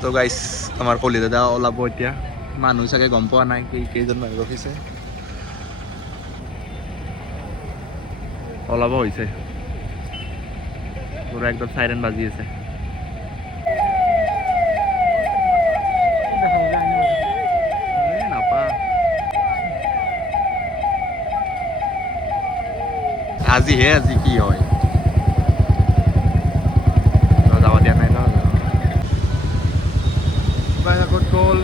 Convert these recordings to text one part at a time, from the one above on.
তো গাইছ আমাৰ কলি দাদা ওলাব এতিয়া মানুহ চাগে গম পোৱা নাই কেইজন মানুহ ৰখিছে ওলাব হৈছে পুৰা একদম সাইৰেন বাজি আছে আজি কি হয় যাব দিয়া নাই ন আগত গ'ল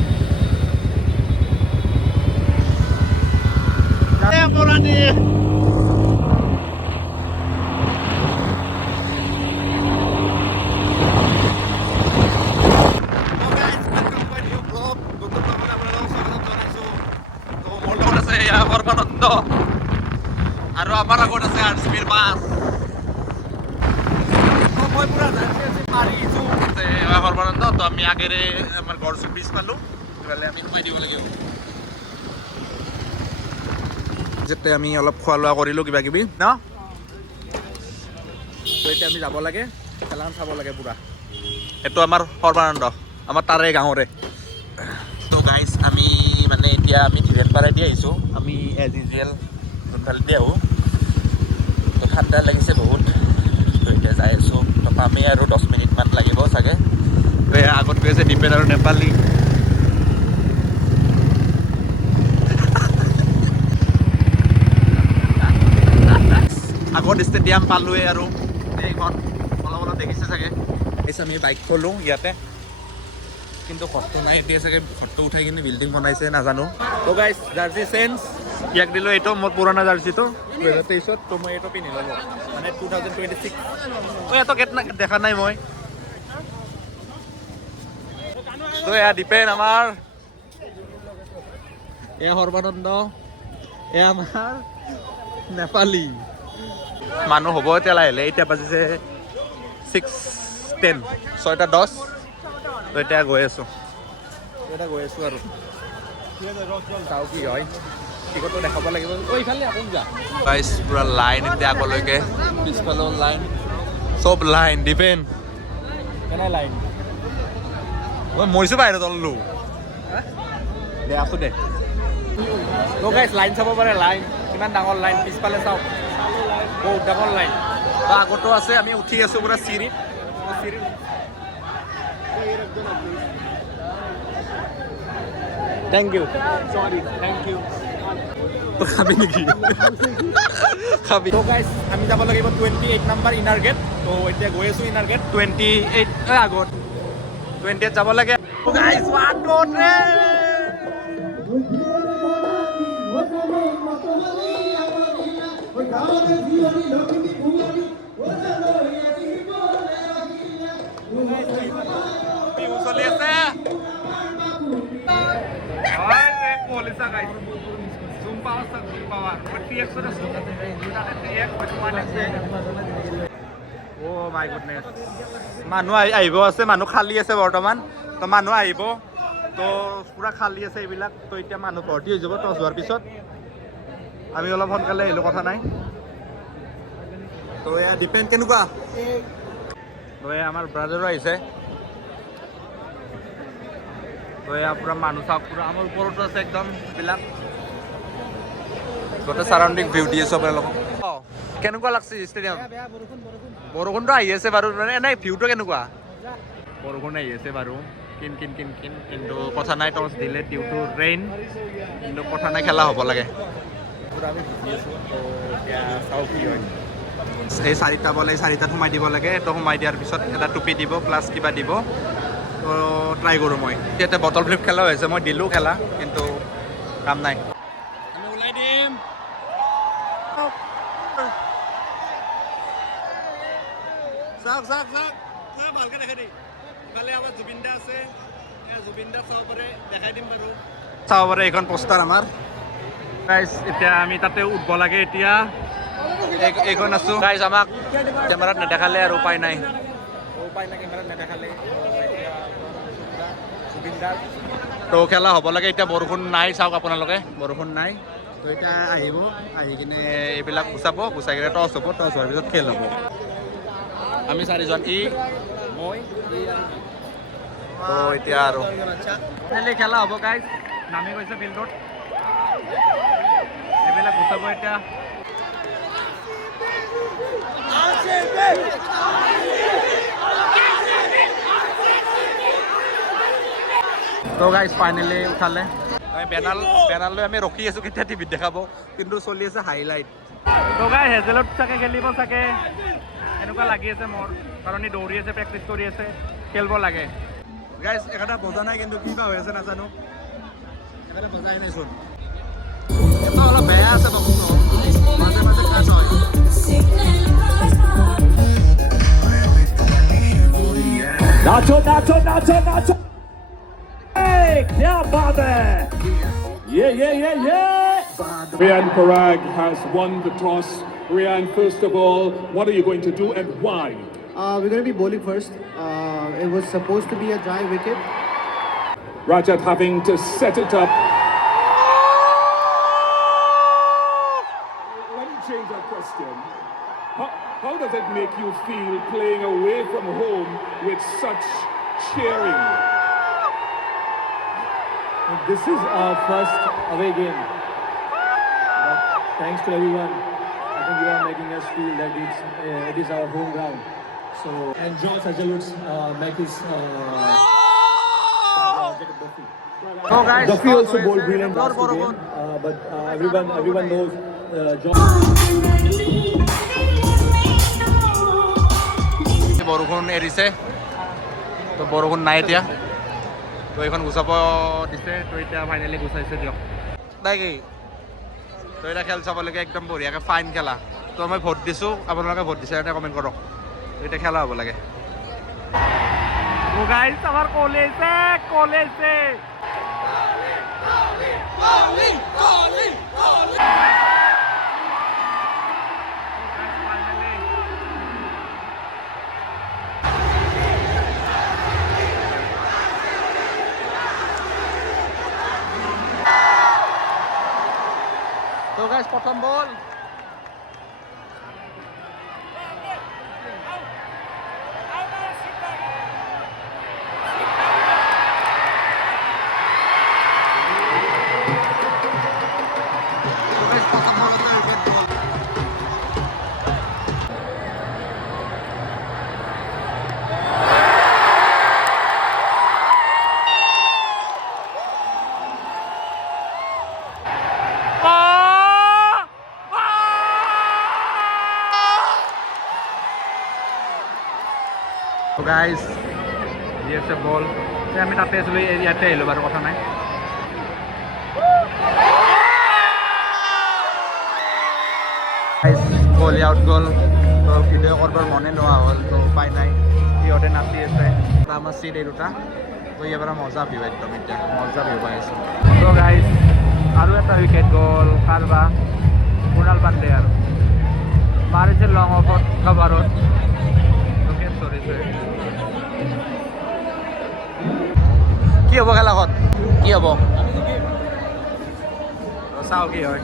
সৰ্বানন্দ আৰু আমাৰ আগত আছে আৰচিবিৰ বাছ মই পুৰা মাৰিছোঁ সৰ্বানন্দ তো আমি আগেৰে আমাৰ গড়চুক ব্ৰিজ পালোঁ ইফালে আমি সোমাই দিব লাগিব যাতে আমি অলপ খোৱা লোৱা কৰিলোঁ কিবা কিবি ন তো এতিয়া আমি যাব লাগে খেলাখন চাব লাগে পুৰা এইটো আমাৰ সৰ্বানন্দ আমাৰ তাৰে গাঁৱৰে তো গাইজ আমি মানে এতিয়া আমি ধিৰেণ পাৰাই দি আহিছোঁ আমি এজ ইউজুৱেল যোনফালে দি আহোঁ তো ঠাণ্ডা লাগিছে বহুত তো এতিয়া যাই আছোঁ তো পামেই আৰু 10 মিনিটমান লাগিব চাগে তো আগত গৈ আছে ডিপেন আৰু নেপালী আগত ষ্টেডিয়াম পালোঁৱে আৰু এইখন অলপ অলপ দেখিছে চাগে আমি বাইক থলোঁ ইয়াতে কিন্তু ঘৰটো নাই এতিয়া চাগে ঘৰটো উঠাই কিনে বিল্ডিং বনাইছে নাজানো তো গাইজ জাৰ্চি চেঞ্জ ইয়াক দিলোঁ এইটো মোৰ পুৰণা জাৰ্চিটো 2023 তো মই এইটো পিন্ধি ল'লোঁ মানে 2026 এইটো দেখা নাই মই তো এয়া ডিপেন আমাৰ এয়া সৰ্বানন্দ এয়া আমাৰ নেপালী মানুহ হ'ব এতিয়া লাহে এতিয়া বাজিছে 6:10 6:10 তো এতিয়া গৈ আছোঁ আৰু চাওঁ কি হয় টিকটো দেখাব লাগিব ইফালে আকৌ যা গাইছ পুৰা লাইন এতিয়া আগলৈকে পিছফালেও লাইন চব লাইন ডিপেন কেনে লাইন মই মৰিছোঁ বাহিৰত তললোঁ দে আছোঁ দে তো গাইছ লাইন চাব পাৰে লাইন কিমান ডাঙৰ লাইন পিছফালে চাওক বহুত ডাঙৰ লাইন তো আগতো আছে আমি উঠি আছোঁ পুৰা চিৰিত Thank you. Sorry. Thank you. তো খাবি নেকি খাবি তো গাইজ আমি যাব লাগিব 28 নম্বৰ ইনাৰ গেট তো এতিয়া গৈ আছোঁ ইনাৰ গেট 28 আগত 28 যাব লাগে তো গাইজ ওৱান গ'ল ৰে চলি আছে Polisa guys, sumpah bawah, TX sudah TX Oh my goodness, মানুহ আহিব আছে মানুহ খালী আছে বৰ্তমান তো মানুহ আহিব তো পুৰা খালী আছে এইবিলাক তো এতিয়া মানুহ ভৰ্তি হৈ যাব টছ হোৱাৰ পিছত আমি অলপ সোনকালে আহিলোঁ কথা নাই তো এয়া ডিপেণ্ড কেনেকুৱা তো এয়া আমাৰ ব্ৰাদাৰো আহিছে তো এয়া পুৰা মানুহ চাওক পুৰা আমাৰ ওপৰতো আছে একদম বিলাক গোটেই চাৰাউণ্ডিং ভিউ দি আছে আপোনালোকক কেনেকুৱা লাগছে ষ্টেডিয়াম বৰষুণটো আহি আছে বাৰু মানে এনেই ভিউটো কেনেকুৱা বৰষুণ আহি আছে বাৰু কিন কিন্তু কথা নাই টছ দিলে ডিউ টু ৰেইন কিন্তু কথা নাই খেলা হ'ব লাগে পুৰা আমি ভিজি আছোঁ তো এতিয়া চাওঁ কি হয় এই 4টা বল এই 4টাত সোমাই দিব লাগে তো সোমাই দিয়াৰ পিছত এটা টুপি দিব প্লাছ কিবা দিব তো ট্ৰাই কৰোঁ মই এতিয়া বটল ফ্লিপ খেলা হৈছে মই দিলোঁ খেলা কিন্তু কাম নাই আমি ওলাই দিম চাওক ভালকৈ দেখাই দিম ইফালে আমাৰ জুবিন দা আছে জুবিন দা চাব পাৰে দেখাই দিম বাৰু চাব পাৰে এইখন পোষ্টাৰ আমাৰ গাইজ এতিয়া আমি তাতে উঠব লাগে এতিয়া এইখন আছোঁ গাইজ আমাক কেমেৰাত নেদেখালে আৰু উপায় নাই কেমেৰাত নেদেখালে তো খেলা হ'ব লাগে এতিয়া বৰষুণ নাই চাওক আপোনালোকে বৰষুণ নাই তো এতিয়া আহিব আহি কিনে এইবিলাক গুচাই কিনে টছ হ'ব টছ হোৱাৰ পিছত খেল হ'ব আমি 4জন মই তো এতিয়া আৰু ফাইনেলি খেলা হ'ব গাইজ নামি গৈছে ফিল্ডত এইবিলাক গুচাব এতিয়া তো গাইজ ফাইনেলি উঠালে আমি বেনাৰ লৈ আমি ৰখি আছোঁ কেতিয়া টিভিত দেখাব কিন্তু চলি আছে হাইলাইট তো গাইজ হেজেলত চাগে খেলিব চাগে এনেকুৱা লাগি আছে মোৰ কাৰণ ই দৌৰি আছে প্ৰেক্টিচ কৰি আছে খেলিব লাগে গাইজ এটা বজা নাই কিন্তু কিবা হৈ আছে নাজানো এটা বজাই নাইচোন এটা অলপ বেয়া আছে বস্তুটো মাজে মাজে ক্লাছ হয় Nacho, Nacho, Nacho, Nacho! Hey, क्या बात है? Yeah. Ryan Parag has won the toss. Ryan, first of all, what are you going to do and why? We're going to be bowling first. It was supposed to be a dry wicket. Rajat having to set it up. Let me change that question. How does it make you feel playing away from home with such cheering? This is our first away game. But thanks to everyone. I think you are making us feel that it is our home ground. So, and George Hazelwood's make his So guys, Duffy also bowled brilliant last game. But everyone knows George. বৰষুণ এৰিছে তো বৰষুণ নাই এতিয়া তো এইখন গুচাব দিছে তো এতিয়া ফাইনেলি গুচাইছে দিয়ক নাই কি তো এতিয়া খেল চাবলৈকে একদম বঢ়িয়াকৈ ফাইন খেলা তো মই ভোট দিছোঁ আপোনালোকে ভোট দিছে এটা কমেণ্ট কৰক তো এতিয়া খেলা হ'ব লাগে গাইজ আমাৰ কলেজে So guys, প্রথম বল So guys, DFC ball. আমি তাতে আছিলোঁ ইয়াতে আহিলোঁ বাৰু কথা নাই গ'ল আউট গ'ল তো ভিডিঅ' কৰিবৰ মনে নোহোৱা হ'ল তো উপায় নাই সিহঁতে নাচি আছে আমাৰ চিট এই দুটা তো ইয়াৰ পৰা মজা ভিউ একদম এতিয়া মজা ভিউ পাই আছোঁ তো গাইজ আৰু এটা উইকেট গ'ল কাৰবা কুণাল পাণ্ডে আৰু মাৰিছে লং অফত কভাৰত কি হ'ব খেলাখন কি হ'ব চাওঁ কি হয়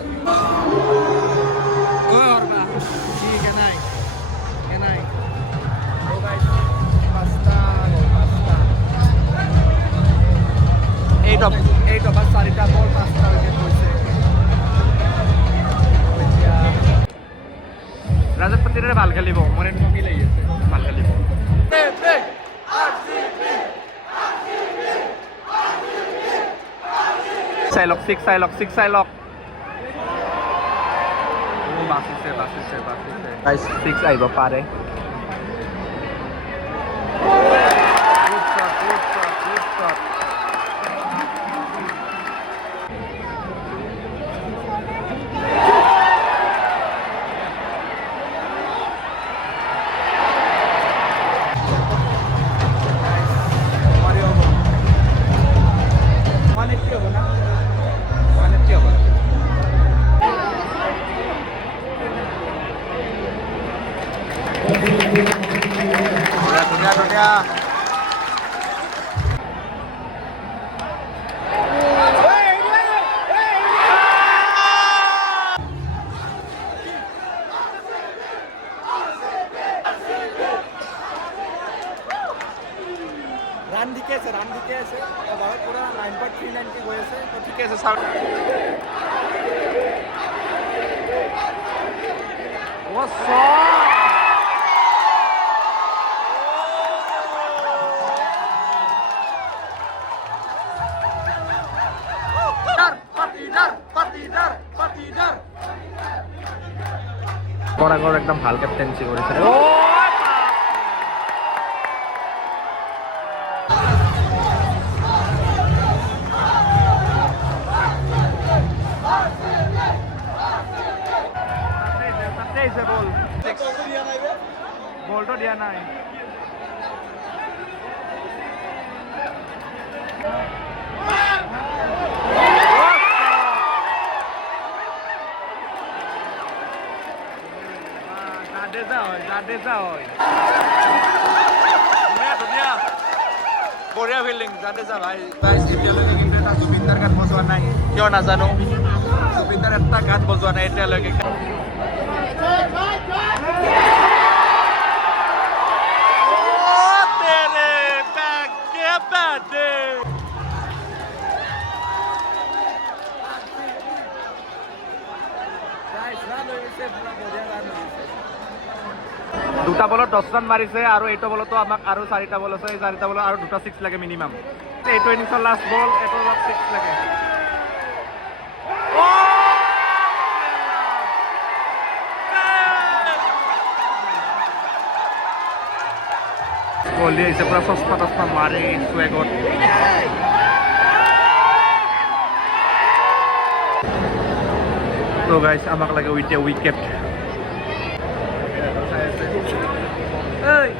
এইটো বাছ 4টা বল 5টা উইকেট গৈছে ৰাজত পতিৰে ভাল খেলিব মোৰ এনেকুৱা কি লাগি আছে ভাল খেলিব চাই লওক ছিক্স চাই লওক বাচিছে ছিক্স আহিব পাৰে ৰান ঠিকে আছে এবাৰত পুৰা 9.390 গৈ আছে তো ঠিকে আছে চাওক পৰাগৰ একদম ভাল কেপ্টেনচি কৰিছে বলটো দিয়া নাই বঢ়িয়া ফিল্ডিং জাদেজা ভাই এতিয়ালৈকে কিন্তু এটা জুবিনদাৰ গান বজোৱা নাই কিয় নাজানো জুবিনদাৰ এটা গান বজোৱা নাই এতিয়ালৈকে দুটা বলত 10 ৰান মাৰিছে আৰু এইটো বলতো আমাক আৰু 4টা বল আছে এই 4টা বলত আৰু 2টা 6 লাগে মিনিমাম এইটো ইনিংছৰ লাষ্ট বল এইটো 6 লাগে কোহলি আহিছে পুৰা চচপা মাৰি চুৱেগত তো গাইছ আমাক লাগে এতিয়া উইকেট Hey!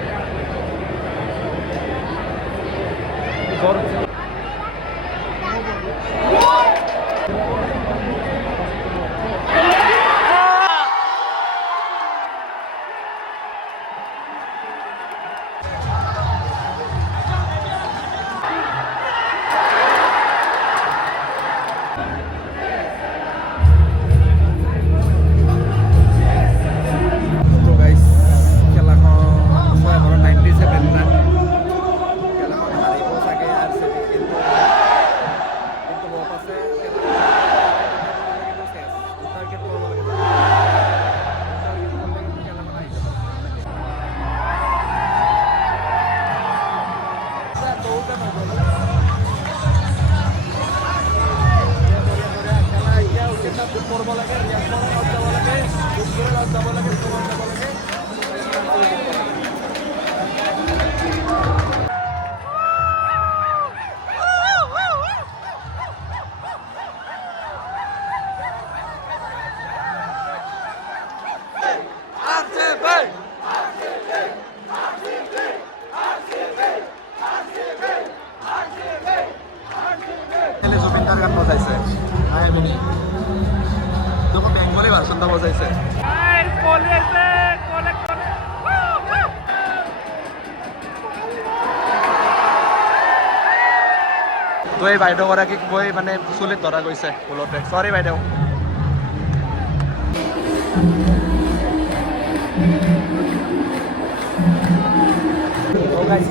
জুবিনদাৰ গান বজাইছে বেংগলী ভাৰ্চনটা বজাইছে তো এই বাইদেউগৰাকীক মই মানে চুলিত ধৰা গৈছে ভুলতে চৰি বাইদেউ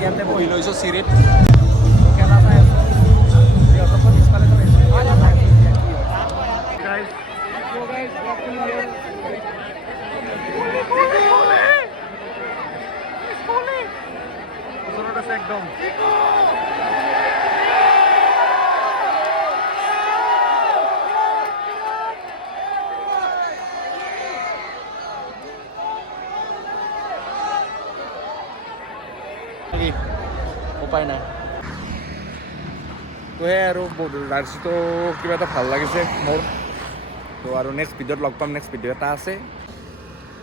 ইয়াতে বহি লৈছোঁ চিৰিত খেলা চাই আছোঁ একদম উপায় নাই তো সেই আৰু জাৰ্চিটো কিবা এটা ভাল লাগিছে মোৰ তো আৰু নেক্সট ভিডিঅ'ত লগ পাম নেক্সট ভিডিঅ' এটা আছে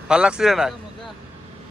ভাল লাগছে নাই